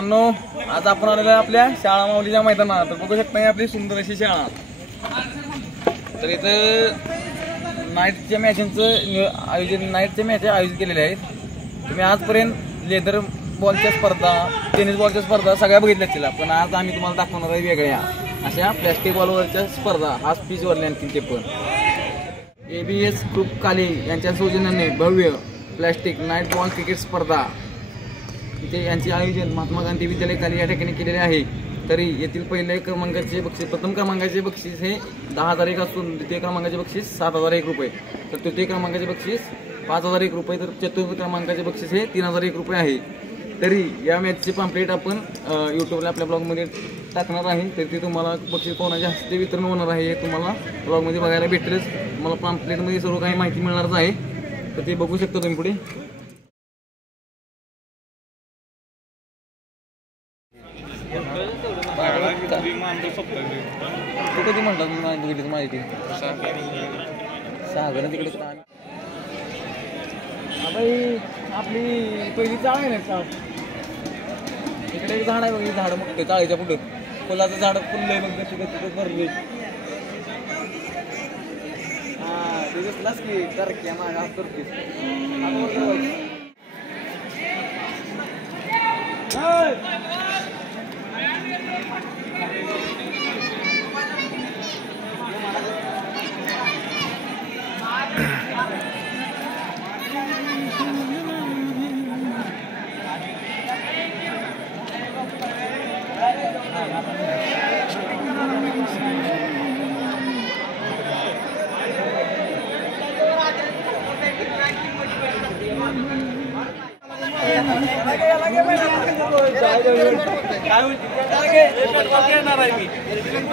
मित्रांनो, आज आपण आलेलो आहे आपल्या शाळा माऊलीच्या मैदानात. तर बघू शकता आपली सुंदर अशी शाळा. तर इथं नाईटच्या मॅचेसचं आयोजित केलेले आहेत. तुम्ही आजपर्यंत लेदर बॉलच्या स्पर्धा, टेनिस बॉलच्या स्पर्धा सगळ्या बघितल्या असतील, पण आज आम्ही तुम्हाला दाखवणार आहे वेगळ्या अशा प्लॅस्टिक बॉलवरच्या स्पर्धा. हा स्पीचवरले आणखी ते पण ABS ग्रुप काले यांच्या सौजन्याने भव्य प्लॅस्टिक नाईट बॉल क्रिकेट स्पर्धा इथे यांचे आयोजन महात्मा गांधी विद्यालय काले या ठिकाणी केलेले आहे. तरी येथील पहिल्या क्रमांकाचे बक्षीस, प्रथम क्रमांकाचे बक्षीस हे 10,001 असून द्वितीय क्रमांकाचे बक्षीस 7,001 रुपये, तर तृतीय क्रमांकाचे बक्षीस 5,001 रुपये, तर चतुर्थ क्रमांकाचे बक्षीस हे 3,001 रुपये आहे. तरी या मॅचचे पॅम्पलेट आपण यूट्यूबला आपल्या ब्लॉगमध्ये टाकणार आहे. तर ते तुम्हाला बक्षीस कोणाच्या हस्ते वितरण होणार आहे हे तुम्हाला ब्लॉगमध्ये बघायला भेटेलच. तुम्हाला पॅम्पलेटमध्ये सर्व काही माहिती मिळणारच आहे. तर ते बघू शकता तुम्ही पुढे. कधी म्हणतात बघितली माहिती सागर तिकडे आपली पहिली चाळ आहे ना, चाळ इकडे एक झाड आहे बघ, झाड मोठे चाळीच्या पुढे फुलाचं झाड फुललंय बघ, तिकडे भरले. हा ते दिसलाच की तरक्या माझ्या हात करते.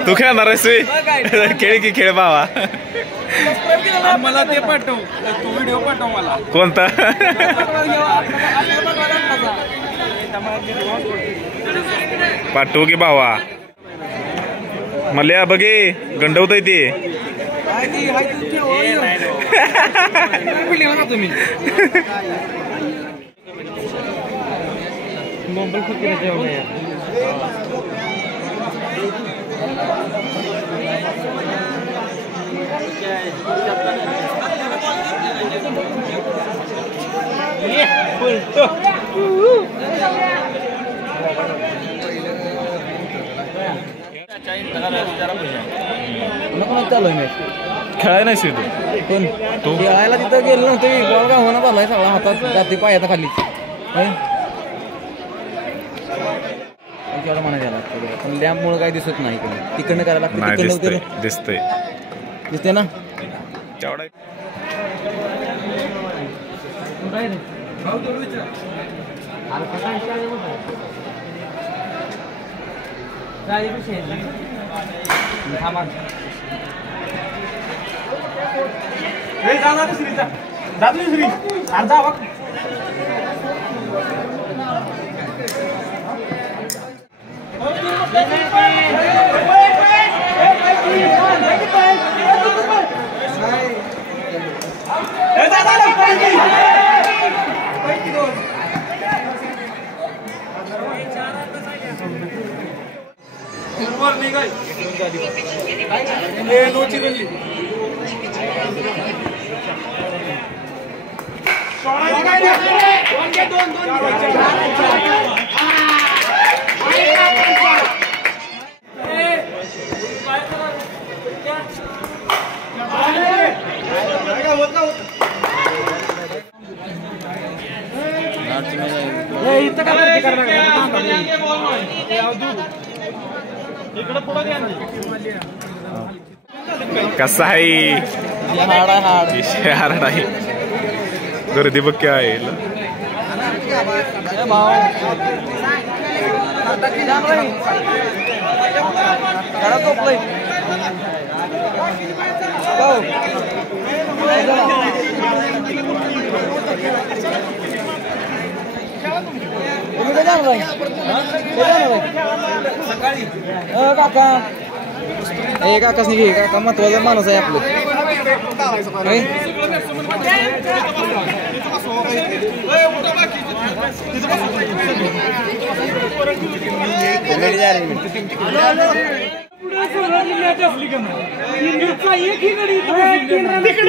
तू खेळणार आहेस? खेळ की खेळ बाबा. मला ते पाठव, तू व्हिडिओ पाठव मला. कोणता? पाठवू की भावा. मला बघे गंडवतोय ते. तुम्ही मुंबई चालू आहे खेळाय नाही शिव पण तू खेळायला तिथं गेलो नव्हतं. बॉल का होणार आलाय सगळा हातात जाते पायाचा खाली म्हणायला, पण लॅम्पमुळे काही दिसत नाही. तिकडनं करायला लागतं. दिसतंय दिसते ना. कसा आहे? हार्ड आहे. गर्दी बघ क्या आहे. काका काका महत्वाचा माणूस आहे आपलं.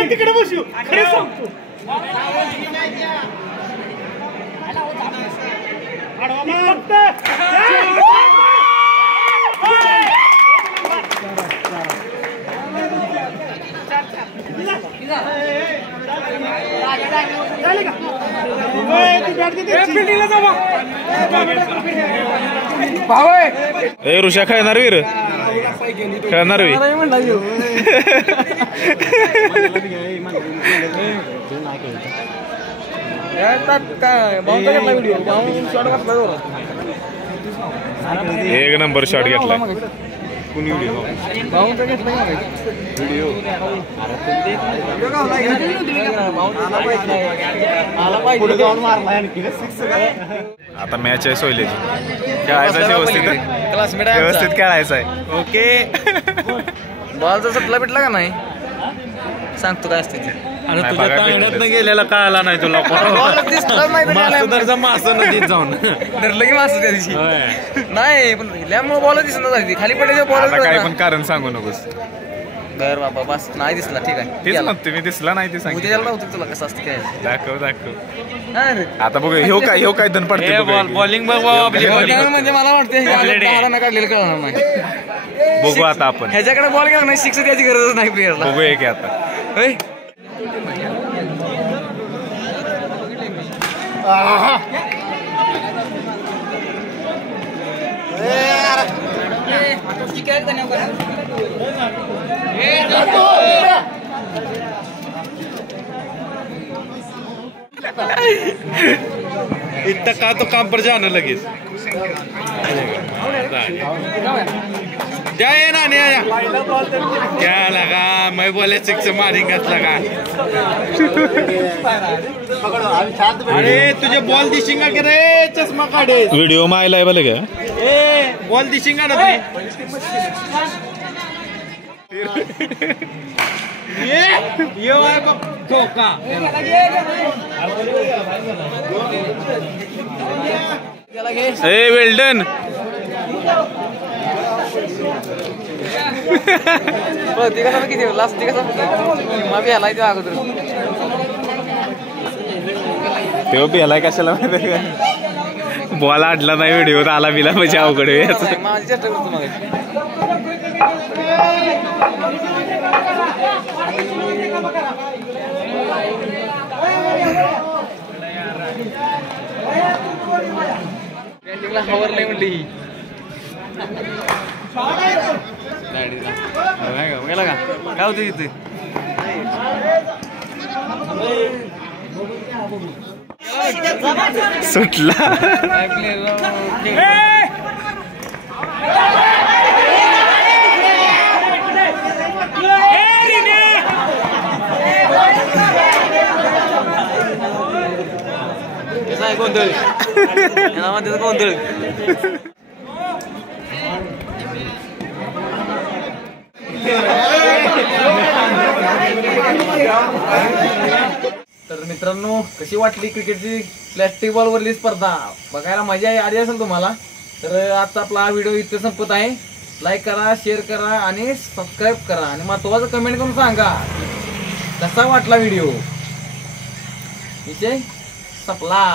तिकडे बसू खरे सांगतो ए ऋषा खेळणार वीर खेळणार वी एक नंबर शॉट घेतला आता मॅच आहे सोयलेची खेळायचं व्यवस्थित खेळायचं आहे ओके बॉल जर सुटला भेटला का नाही सांगतो काय असते गेलेला कळाला नाही तुला मास नदीत जाऊन धरलं की मास त्या दिवशी नाही पण भिल्यामुळे बॉल दिसत झाली खाली पडले बॉल काय पण कारण सांगू नकोस बर बाबा बस नाही दिसला ठीक आहे तेच म्हणतो मी दिसला नाही ते सांग उद्या नव्हतं तुला कसं असतं काय दाखव आता बघ ह्यो काय धन पडते बॉलिंग म्हणजे मला वाटतं काढलेलं कळणार नाही बघू आता आपण ह्याच्याकडे बॉल गेला नाही सिक्स द्यायची गरजच नाही प्लेयरला बघूया की आता इतना का तो काम पर जाना लगेच जाए ना क्या लगा मैं बोले सिक्स मारेंगे लगा अरे तुझे बॉल दिसेगा की रे चष्मा काढे व्हिडिओ में आयला बोले क्या ए बॉल दिसेगा ना ये धोखा ए वेल्डन किती लास्ट मग याला अगोदर तेव्हा बियाला कशाला बॉल आडला नाही व्हिडिओ आला बिला म्हणजे अवघड माझी चर्चा करतो मग बॅटिंगला हवर नाही म्हणली गेला का काय होतं तिथे सुटला गोंधळ गोंधळ तर मित्रांनो कशी वाटली क्रिकेटची प्लॅस्टिक बॉल वरली स्पर्धा बघायला मजा आली असेल तुम्हाला तर आजचा आपला हा व्हिडिओ इथे संपत आहे लाईक करा शेअर करा आणि सबस्क्राईब करा आणि महत्त्वाचं कमेंट करून सांगा कसा वाटला व्हिडिओ विषय संपला.